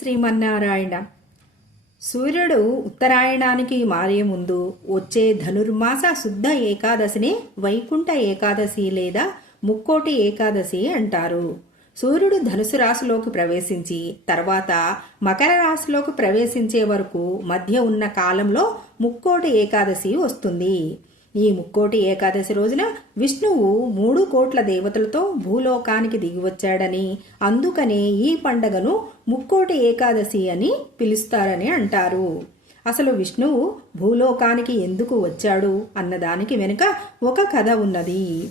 శ్రీమన్నారాయణ. సూర్యుడు ఉత్తరాయణానికి మారే ముందు వచ్చే ధనుర్మాస శుద్ధ ఏకాదశిని వైకుంఠ ఏకాదశి లేదా ముక్కోటి ఏకాదశి అంటారు. సూర్యుడు ధనుసు రాశిలోకి ప్రవేశించి తర్వాత మకర రాశిలోకి ప్రవేశించే వరకు మధ్య ఉన్న కాలంలో ముక్కోటి ఏకాదశి వస్తుంది. ఈ ముక్కోటి ఏకాదశి రోజున విష్ణువు మూడు కోట్ల దేవతలతో భూలోకానికి దిగివచ్చాడని అందుకనే ఈ పండగను ముక్కోటి ఏకాదశి అని పిలుస్తారని అంటారు. అసలు విష్ణువు భూలోకానికి ఎందుకు వచ్చాడు అన్నదానికి వెనుక ఒక కథ ఉన్నది.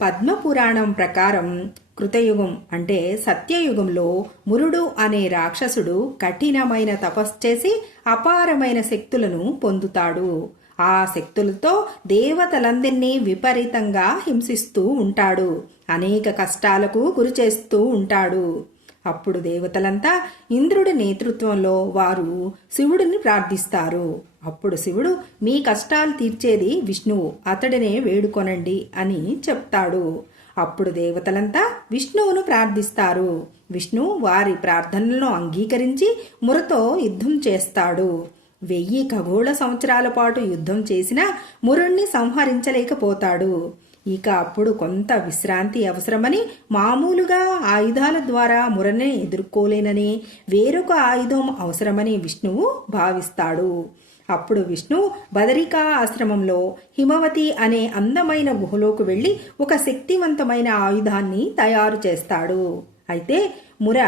పద్మపురాణం ప్రకారం కృతయుగం అంటే సత్యయుగంలో మురుడు అనే రాక్షసుడు కఠినమైన తపస్సు చేసి అపారమైన శక్తులను పొందుతాడు. ఆ శక్తులతో దేవతలందరినీ విపరీతంగా హింసిస్తూ ఉంటాడు. అనేక కష్టాలకు గురి చేస్తూ ఉంటాడు. అప్పుడు దేవతలంతా ఇంద్రుడి నేతృత్వంలో వారు శివుడిని ప్రార్థిస్తారు. అప్పుడు శివుడు మీ కష్టాలు తీర్చేది విష్ణువు అతడినే వేడుకొనండి అని చెప్తాడు. అప్పుడు దేవతలంతా విష్ణువును ప్రార్థిస్తారు. విష్ణువు వారి ప్రార్థనలను అంగీకరించి మురతో యుద్ధం చేస్తాడు. వెయ్యి ఖగోళ సంవత్సరాల పాటు యుద్ధం చేసినా మురుణ్ణి సంహరించలేకపోతాడు. ఇక అప్పుడు కొంత విశ్రాంతి అవసరమని మామూలుగా ఆయుధాల ద్వారా మురని ఎదుర్కోలేనని వేరొక ఆయుధం అవసరమని విష్ణువు భావిస్తాడు. అప్పుడు విష్ణు బదరికా ఆశ్రమంలో హిమవతి అనే అందమైన గుహలోకి వెళ్ళి ఒక శక్తివంతమైన ఆయుధాన్ని తయారు చేస్తాడు. అయితే ముర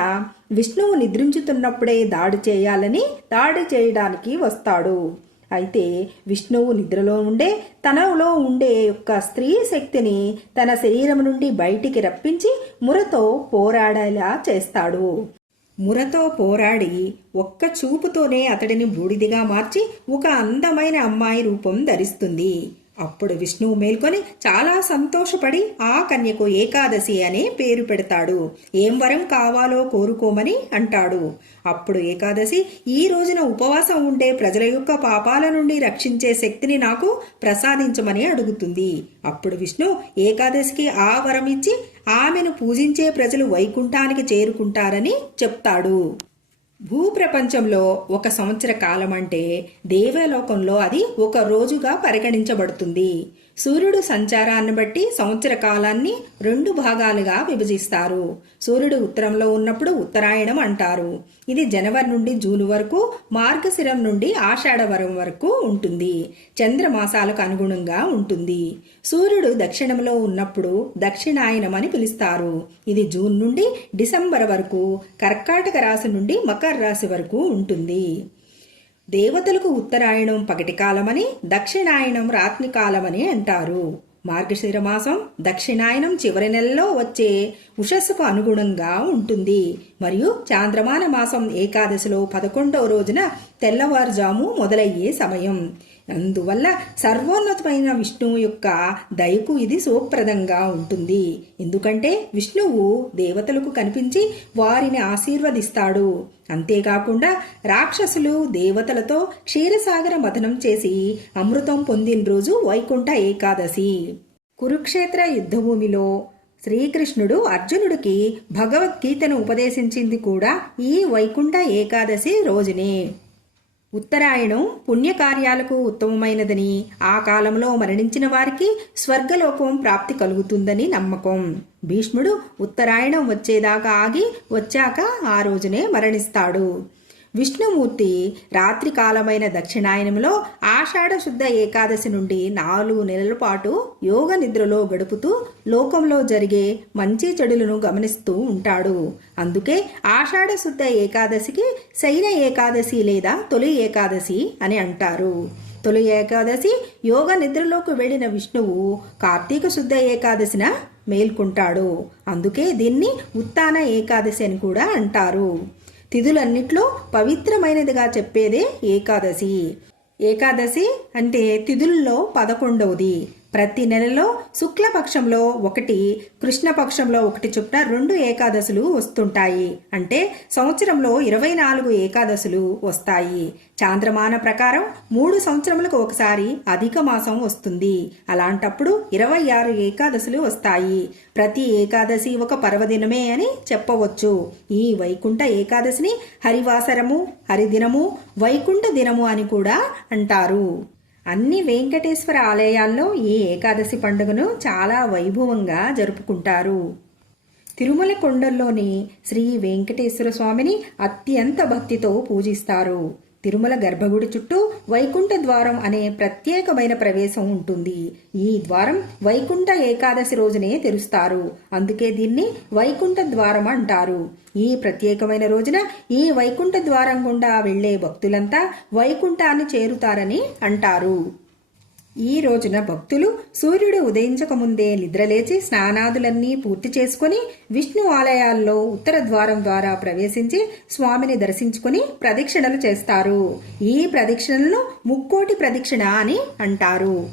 విష్ణువు నిద్రించుతున్నప్పుడే దాడి చేయాలని దాడి చేయడానికి వస్తాడు. అయితే విష్ణువు నిద్రలో ఉండే తనలో ఉండే యొక్క స్త్రీ శక్తిని తన శరీరం నుండి బయటికి రప్పించి మురతో పోరాడేలా చేస్తాడు. మురతో పోరాడి ఒక్క చూపుతోనే అతడిని బూడిదిగా మార్చి ఒక అందమైన అమ్మాయి రూపం ధరిస్తుంది. అప్పుడు విష్ణువు మేల్కొని చాలా సంతోషపడి ఆ కన్యకు ఏకాదశి అనే పేరు పెడతాడు. ఏం వరం కావాలో కోరుకోమని అంటాడు. అప్పుడు ఏకాదశి ఈ రోజున ఉపవాసం ఉండే ప్రజల యొక్క పాపాల నుండి రక్షించే శక్తిని నాకు ప్రసాదించమని అడుగుతుంది. అప్పుడు విష్ణు ఏకాదశికి ఆ వరం ఇచ్చి ఆమెను పూజించే ప్రజలు వైకుంఠానికి చేరుకుంటారని చెప్తాడు. భూప్రపంచంలో ఒక సంవత్సర కాలం అంటే దేవలోకంలో అది ఒక రోజుగా పరిగణించబడుతుంది. సూర్యుడు సంచారాన్ని బట్టి సంవత్సర కాలాన్ని రెండు భాగాలుగా విభజిస్తారు. సూర్యుడు ఉత్తరంలో ఉన్నప్పుడు ఉత్తరాయణం అంటారు. ఇది జనవరి నుండి జూన్ వరకు మార్గశిరం నుండి ఆషాఢవరం వరకు ఉంటుంది. చంద్రమాసాలకు అనుగుణంగా ఉంటుంది. సూర్యుడు దక్షిణంలో ఉన్నప్పుడు దక్షిణాయనం అని పిలుస్తారు. ఇది జూన్ నుండి డిసెంబర్ వరకు కర్కాటక రాశి నుండి మకర రాశి వరకు ఉంటుంది. దేవతలకు ఉత్తరాయణం పగటికాలమని దక్షిణాయనం రాత్రికాలమని అంటారు. మార్గశిర మాసం దక్షిణాయనం చివరి నెలలో వచ్చే ఉషస్సుకు అనుగుణంగా ఉంటుంది. మరియు చాంద్రమాన మాసం ఏకాదశిలో పదకొండవ రోజున తెల్లవారుజాము మొదలయ్యే సమయం. అందువల్ల సర్వోన్నతమైన విష్ణువు యొక్క దయకు ఇది సుప్రదంగా ఉంటుంది. ఎందుకంటే విష్ణువు దేవతలకు కనిపించి వారిని ఆశీర్వదిస్తాడు. అంతేకాకుండా రాక్షసులు దేవతలతో క్షీరసాగర మథనం చేసి అమృతం పొందిన రోజు వైకుంఠ ఏకాదశి. కురుక్షేత్ర యుద్ధభూమిలో శ్రీకృష్ణుడు అర్జునుడికి భగవద్గీతను ఉపదేశించింది కూడా ఈ వైకుంఠ ఏకాదశి రోజునే. ఉత్తరాయణం పుణ్యకార్యాలకు ఉత్తమమైనదని ఆ కాలంలో మరణించిన వారికి స్వర్గలోకం ప్రాప్తి కలుగుతుందని నమ్మకం. భీష్ముడు ఉత్తరాయణం వచ్చేదాకా ఆగి వచ్చాక ఆ రోజునే మరణిస్తాడు. విష్ణుమూర్తి రాత్రికాలమైన దక్షిణాయనంలో ఆషాఢ శుద్ధ ఏకాదశి నుండి నాలుగు నెలల పాటు యోగ నిద్రలో గడుపుతూ లోకంలో జరిగే మంచి చెడులను గమనిస్తూ ఉంటాడు. అందుకే ఆషాఢ శుద్ధ ఏకాదశికి శైన ఏకాదశి లేదా తొలి ఏకాదశి అని అంటారు. తొలి ఏకాదశి యోగ నిద్రలోకి వెళ్ళిన విష్ణువు కార్తీక శుద్ధ ఏకాదశిన మేల్కొంటాడు. అందుకే దీన్ని ఉత్తాన ఏకాదశి అని కూడా అంటారు. తిథులన్నిట్లో పవిత్రమైనదిగా చెప్పేదే ఏకాదశి. ఏకాదశి అంటే తిథుల్లో పదకొండవది. ప్రతి నెలలో శుక్లపక్షంలో ఒకటి కృష్ణపక్షంలో ఒకటి చొప్పున రెండు ఏకాదశులు వస్తుంటాయి. అంటే సంవత్సరంలో ఇరవై నాలుగు ఏకాదశులు వస్తాయి. చాంద్రమాన ప్రకారం మూడు సంవత్సరములకు ఒకసారి అధిక మాసం వస్తుంది. అలాంటప్పుడు ఇరవై ఆరు ఏకాదశులు వస్తాయి. ప్రతి ఏకాదశి ఒక పర్వదినమే అని చెప్పవచ్చు. ఈ వైకుంఠ ఏకాదశిని హరివాసరము హరిదినము వైకుంఠ దినము అని కూడా అంటారు. అన్ని వెంకటేశ్వర ఆలయాల్లో ఈ ఏకాదశి పండుగను చాలా వైభవంగా జరుపుకుంటారు. తిరుమల కొండల్లోని శ్రీ వెంకటేశ్వర స్వామిని అత్యంత భక్తితో పూజిస్తారు. తిరుమల గర్భగుడి చుట్టూ వైకుంఠ ద్వారం అనే ప్రత్యేకమైన ప్రవేశం ఉంటుంది. ఈ ద్వారం వైకుంఠ ఏకాదశి రోజునే తెరుస్తారు. అందుకే దీన్ని వైకుంఠ ద్వారం అంటారు. ఈ ప్రత్యేకమైన రోజున ఈ వైకుంఠ ద్వారం గుండా వెళ్ళే భక్తులంతా వైకుంఠాన్ని చేరుతారని అంటారు. ఈ రోజున భక్తులు సూర్యుడు ఉదయించకముందే నిద్రలేచి స్నానాదులన్నీ పూర్తి చేసుకుని విష్ణు ఆలయాల్లో ఉత్తర ద్వారం ద్వారా ప్రవేశించి స్వామిని దర్శించుకుని ప్రదక్షిణలు చేస్తారు. ఈ ప్రదక్షిణలను ముక్కోటి ప్రదక్షిణ అని అంటారు.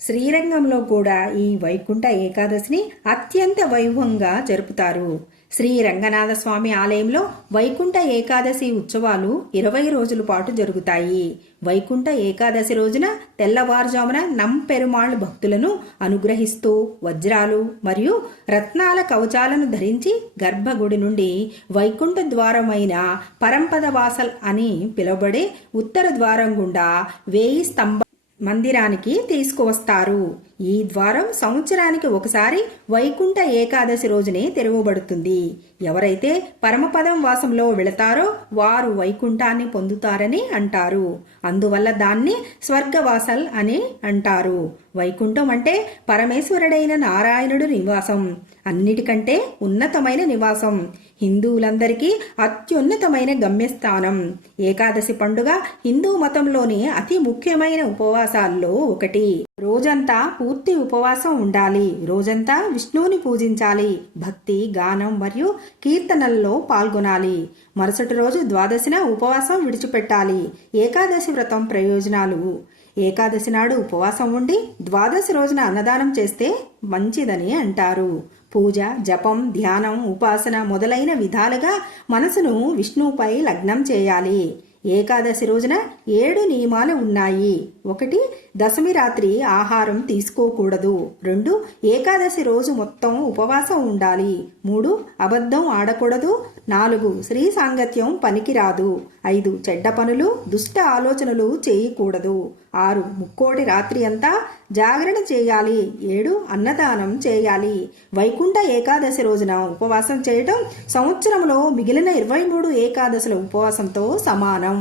శ్రీరంగంలో కూడా ఈ వైకుంఠ ఏకాదశిని అత్యంత వైభవంగా జరుపుతారు. శ్రీ రంగనాథ స్వామి ఆలయంలో వైకుంఠ ఏకాదశి ఉత్సవాలు ఇరవై రోజుల పాటు జరుగుతాయి. వైకుంఠ ఏకాదశి రోజున తెల్లవారుజామున నంపెరుమాళ్ళు భక్తులను అనుగ్రహిస్తూ వజ్రాలు మరియు రత్నాల కవచాలను ధరించి గర్భగుడి నుండి వైకుంఠ ద్వారమైన పరంపద వాసల్ అని పిలువబడే ఉత్తర ద్వారం గుండా వేయి స్తంభ మందిరానికి తీసుకువస్తారు. ఈ ద్వారం సంవత్సరానికి ఒకసారి వైకుంఠ ఏకాదశి రోజునే తెరవబడుతుంది. ఎవరైతే పరమపదం వాసంలో వెళతారో వారు వైకుంఠాన్ని పొందుతారని అంటారు. అందువల్ల దాన్ని స్వర్గవాసల్ అని అంటారు. వైకుంఠం అంటే పరమేశ్వరుడైన నారాయణుడు నివాసం. అన్నిటికంటే ఉన్నతమైన నివాసం. హిందువులందరికీ అత్యున్నతమైన గమ్యస్థానం. ఏకాదశి పండుగ హిందూ మతంలోని అతి ముఖ్యమైన ఉపవాసాల్లో ఒకటి. రోజంతా పూర్తి ఉపవాసం ఉండాలి. రోజంతా విష్ణువుని పూజించాలి. భక్తి గానం మరియు కీర్తనల్లో పాల్గొనాలి. మరుసటి రోజు ద్వాదశిన ఉపవాసం విడిచిపెట్టాలి. ఏకాదశి వ్రతం ప్రయోజనాలు. ఏకాదశి నాడు ఉపవాసం ఉండి ద్వాదశి రోజున అన్నదానం చేస్తే మంచిదని అంటారు. పూజ జపం ధ్యానం ఉపాసన మొదలైన విధాలుగా మనసును విష్ణువుపై లగ్నం చేయాలి. ఏకాదశి రోజున ఏడు నియమాలు ఉన్నాయి. ఒకటి దశమి రాత్రి ఆహారం తీసుకోకూడదు. రెండు ఏకాదశి రోజు మొత్తం ఉపవాసం ఉండాలి. మూడు అబద్ధం ఆడకూడదు. నాలుగు స్త్రీ సాంగత్యం పనికిరాదు. ఐదు చెడ్డ పనులు దుష్ట ఆలోచనలు చేయకూడదు. ఆరు ముక్కోటి రాత్రి అంతా జాగరణ చేయాలి ఏడు అన్నదానం చేయాలి. వైకుంఠ ఏకాదశి రోజున ఉపవాసం చేయటం సంవత్సరంలో మిగిలిన ఇరవై మూడు ఏకాదశుల ఉపవాసంతో సమానం.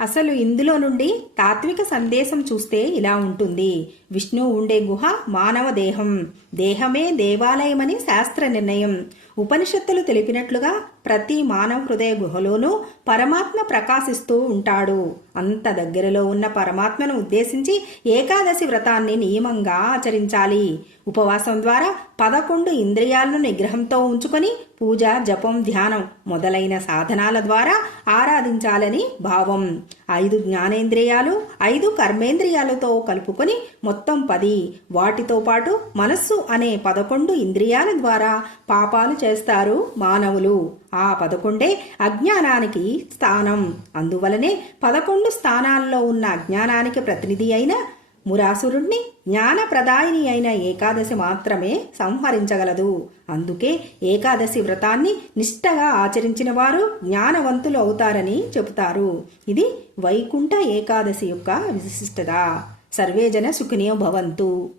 అసలు ఇందులో నుండి తాత్విక సందేశం చూస్తే ఇలా ఉంటుంది. విష్ణు ఉండే గుహ మానవ దేహం. దేహమే దేవాలయమని శాస్త్ర నిర్ణయం. ఉపనిషత్తులు తెలిపినట్లుగా ప్రతి మానవ హృదయ గుహలోనూ పరమాత్మ ప్రకాశిస్తూ ఉంటాడు. అంత దగ్గరలో ఉన్న పరమాత్మను ఉద్దేశించి ఏకాదశి వ్రతాన్ని నియమంగా ఆచరించాలి. ఉపవాసం ద్వారా పదకొండు ఇంద్రియాలను నిగ్రహంతో ఉంచుకొని పూజ జపం ధ్యానం మొదలైన సాధనాల ద్వారా ఆరాధించాలని భావం. ఐదు జ్ఞానేంద్రియాలు ఐదు కర్మేంద్రియాలతో కలుపుకొని మొత్తం పది. వాటితో పాటు మనస్సు అనే పదకొండు ఇంద్రియాల ద్వారా పాపాలు చేస్తారు మానవులు. ఆ పదకొండే అజ్ఞానానికి స్థానం. అందువలనే పదకొండు స్థానాల్లో ఉన్న అజ్ఞానానికి ప్రతినిధి అయిన మురాసురుణ్ణి జ్ఞానప్రదాయిని అయిన ఏకాదశి మాత్రమే సంహరించగలదు. అందుకే ఏకాదశి వ్రతాన్ని నిష్టగా ఆచరించిన వారు జ్ఞానవంతులు అవుతారని చెబుతారు. ఇది వైకుంఠ ఏకాదశి యొక్క విశిష్టత. సర్వేజన సుఖినో భవంతు.